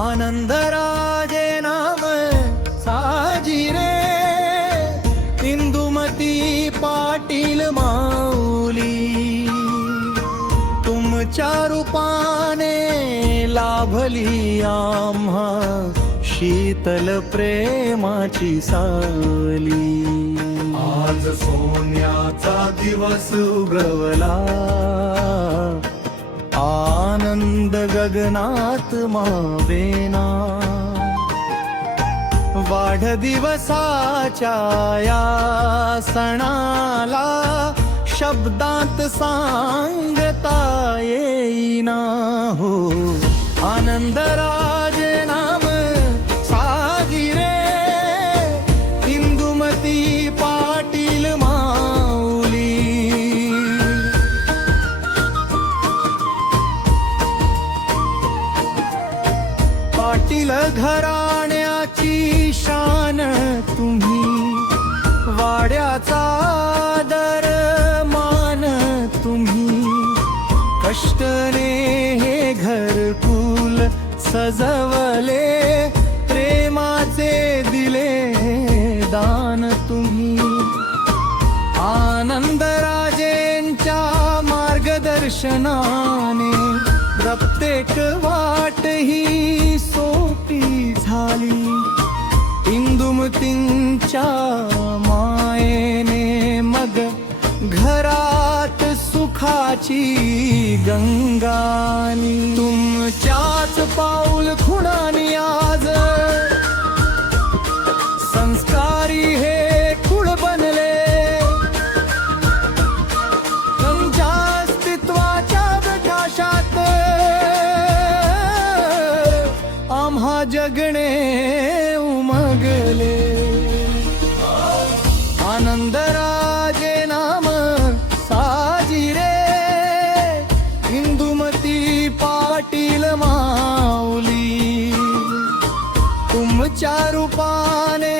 आनंदराजे नाम साजिरे इंदुमती पाटील माऊली तुमच्या रूपाने लाभली आम्हा शीतल प्रेमाची सावली आज सोन्याचा दिवस उगवला आनंद गगनात मावेना वाढदिवसाच्या या सणाला शब्दात सांगता येईना हो आनंदराजे नाम सागिरे इंदुमती पाटील माऊली पाटील घराण्याची शान तुम्ही वाड्याचा दर मान तुम्ही कष्टने हे घरकुल सजवले प्रेमाचे दिले दान तुम्ही आनंदराजेंच्या मार्गदर्शनाने प्रत्येक वाट ही सोपी झाली इंदुमतींच्या मायेने मग घरात सुखाची गंगानी तुमच्याच पाऊल खुणानी आज संस्कारी हे कुळ बनले तुमच्या अस्तित्वाच्या प्रकाशात आम्हा जगणे उमगले आनंदराजे नाम साजिरे इंदुमती पाटील माऊली तुमच्या रूपाने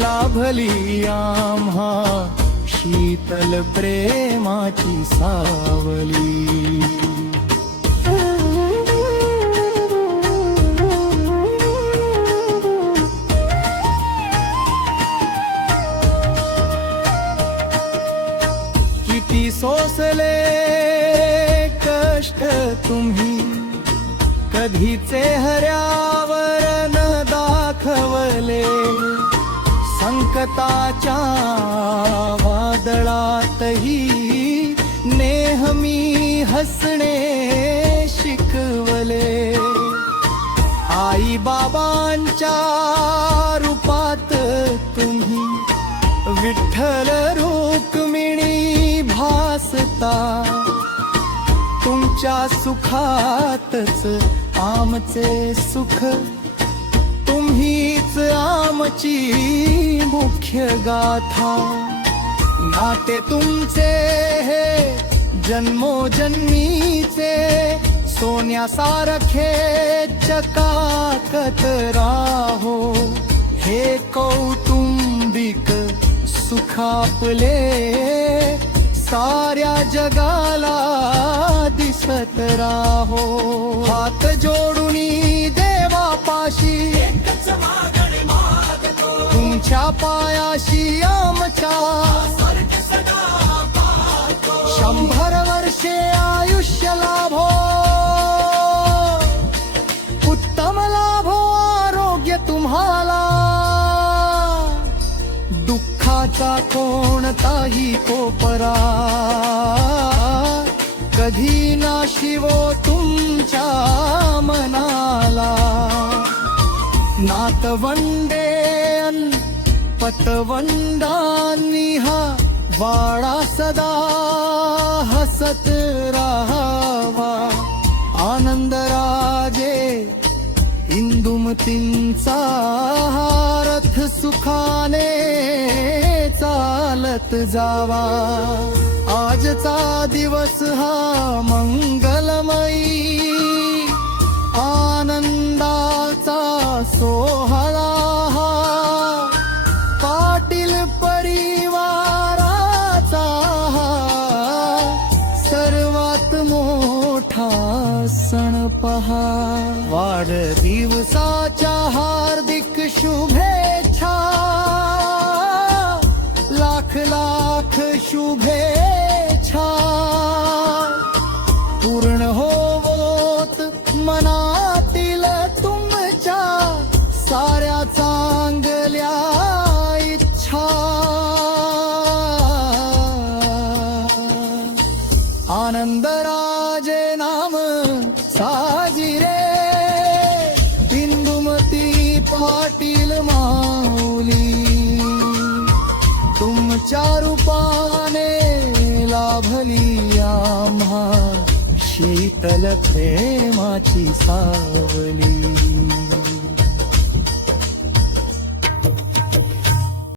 लाभली आम्हा शीतल प्रेमाची सावली किती सोसले कष्ट तुम्ही कधीचे हऱ्यावर न दाखवले संकटाच्या वादळातही नेहमी हसणे शिकवले आई बाबांच्या रूपात तुम्ही विठ्ठल रुक्मिणी भासता तुमच्या सुखातच आमचे सुख तुम्हीच आमची मुख्य गाथा नाते तुमचे हे जन्मोजन्मीचे सोन्यासारखे चकाकत राहो हे कौटुंबिक सुखापले साऱ्या जगाला दिसत राहो हात जोडुनी देवापाशी तुमच्या पायाशी आमच्या 100 वर्षे आयुष्य लाभो उत्तम लाभो आरोग्य तुम्हाला दुःखाचा कोणताही कोपरा कधी नाशिवो तुमच्या मनाला नातवंडे पतवंडांनी हा वाडा सदा हसत राहावा आनंदराजे इंदुमतींचा रथ सुखाने चालत जावा आजचा दिवस हा मंगलमयी आनंदाचा सोहळा हा पाटील परिवाराचा सर्वात मोठा सण पहा वाढदिवसाच्या हार्दिक शुभेच्छा लाख लाख शुभेच्छा पूर्ण होवोत मनातील तुमच्या साऱ्या चांगल्या इच्छा आनंद राजे नाम साजिरे इंदुमती पाटील माऊली तुमच्या रूपाने लाभली आम्हा शीतल प्रेमाची सावली